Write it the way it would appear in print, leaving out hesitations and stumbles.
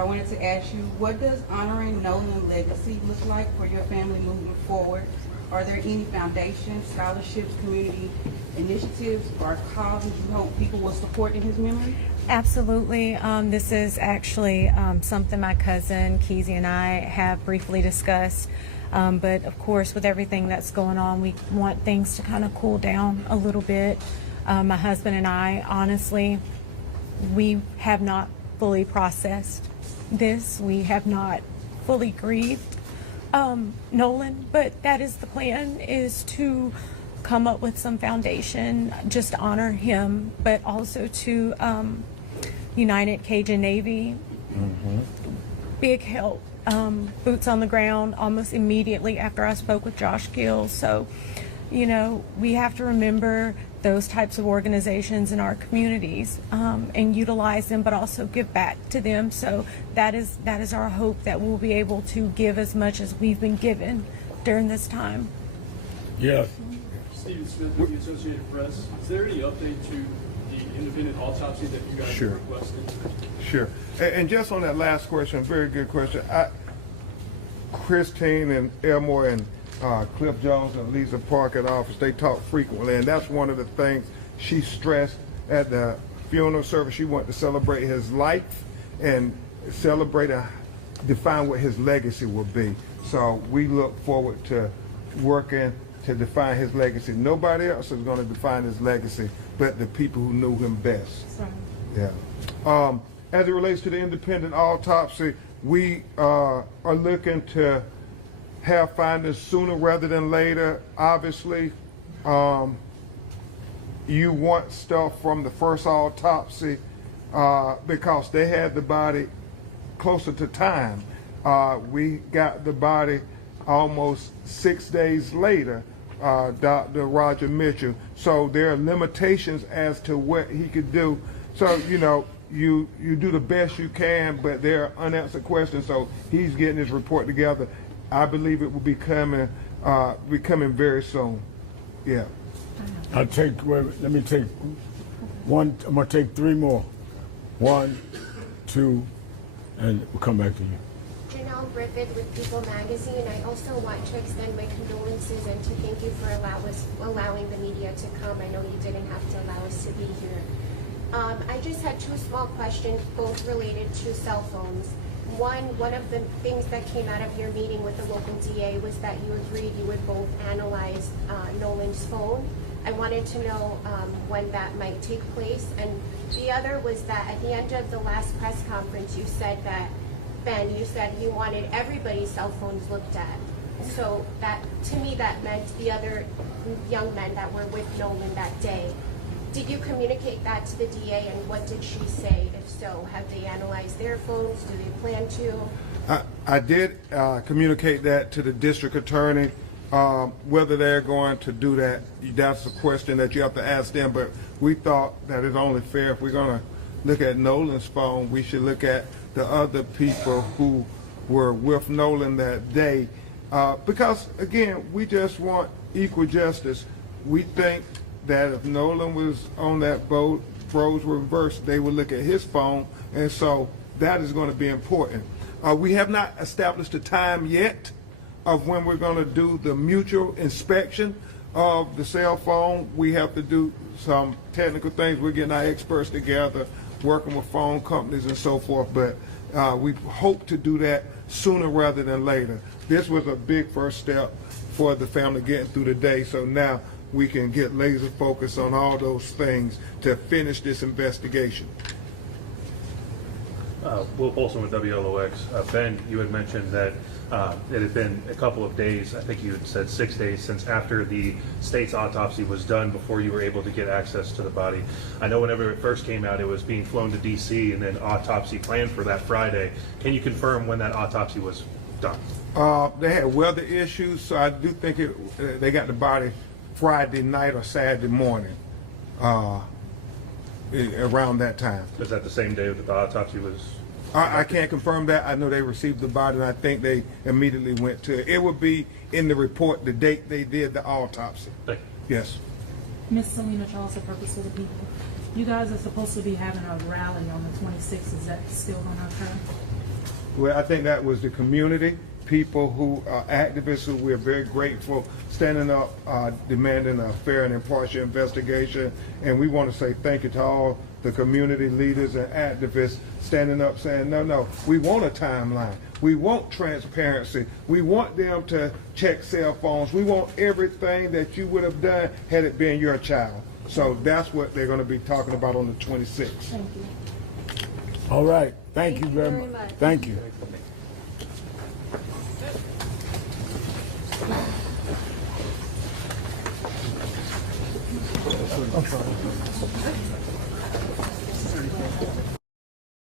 I wanted to ask you, what does honoring Nolan's legacy look like for your family moving forward? Are there any foundations, scholarships, community initiatives, or causes you hope people will support in his memory? Absolutely. This is actually something my cousin Keezy and I have briefly discussed. But of course, with everything that's going on, we want things to kind of cool down a little bit. My husband and I, honestly, we have not fully processed this. We have not fully grieved Nolan, but that is the plan, is to come up with some foundation, just honor him, but also to United Cajun Navy, big help, boots on the ground almost immediately after I spoke with Josh Gill. So, you know, we have to remember those types of organizations in our communities and utilize them, but also give back to them. So that is our hope, that we'll be able to give as much as we've been given during this time. Yeah. Stephen Smith with the Associated Press. Is there any update to the independent autopsy that you guys Sure. requested? Sure. And just on that last question, very good question. Christine and Elmore and Cliff Jones and Lisa Park at office, they talk frequently, and that's one of the things she stressed at the funeral service. She wanted to celebrate his life and celebrate and define what his legacy will be. So we look forward to working to define his legacy. Nobody else is going to define his legacy but the people who knew him best. Sorry. Yeah. As it relates to the independent autopsy, we are looking to have findings sooner rather than later. Obviously, you want stuff from the first autopsy because they had the body closer to time. We got the body almost 6 days later, Dr. Roger Mitchell. So there are limitations as to what he could do. So, you know, you do the best you can, but there are unanswered questions. So he's getting his report together. I believe it will be coming very soon. Yeah. Let me take one. I'm gonna take three more. 1, 2, and we'll come back to you. Janelle Griffith with People Magazine. I also want to extend my condolences and to thank you for allowing the media to come. I know you didn't have to allow us to be here. I just had two small questions, both related to cell phones. One of the things that came out of your meeting with the local DA was that you agreed you would both analyze Nolan's phone. I wanted to know when that might take place. And the other was that at the end of the last press conference, you said that, Ben, you said you wanted everybody's cell phones looked at. So that, to me, that meant the other young men that were with Nolan that day. Did you communicate that to the DA, and what did she say? If so, have they analyzed their phones? Do they plan to? I did communicate that to the district attorney. Whether they're going to do that, that's a question that you have to ask them. But we thought that it's only fair, if we're going to look at Nolan's phone, we should look at the other people who were with Nolan that day. Because, again, we just want equal justice. We think that if Nolan was on that boat, roles were reversed, they would look at his phone, and so that is going to be important. We have not established a time yet of when we're going to do the mutual inspection of the cell phone. We have to do some technical things. We're getting our experts together, working with phone companies and so forth, but we hope to do that sooner rather than later. This was a big first step for the family getting through the day, so now we can get laser focused on all those things to finish this investigation. Will Polson with WLOX. Ben, you had mentioned that it had been a couple of days, I think you had said 6 days, since after the state's autopsy was done before you were able to get access to the body. I know whenever it first came out, it was being flown to DC and then autopsy planned for that Friday. Can you confirm when that autopsy was done? They had weather issues, so I do think they got the body Friday night or Saturday morning, around that time. Was that the same day that the autopsy was? I can't confirm that. I know they received the body, and I think they immediately went to it. It would be in the report the date they did the autopsy. Thank you. Yes. Miss Selena Charles, the Purpose of the People. You guys are supposed to be having a rally on the 26th. Is that still going to occur? Well, I think that was the community, people who are activists who we're very grateful, standing up, demanding a fair and impartial investigation. And we want to say thank you to all the community leaders and activists standing up saying, no, we want a timeline. We want transparency. We want them to check cell phones. We want everything that you would have done had it been your child. So that's what they're going to be talking about on the 26th. Thank you. All right. Thank you very much. Thank you. I'm sorry.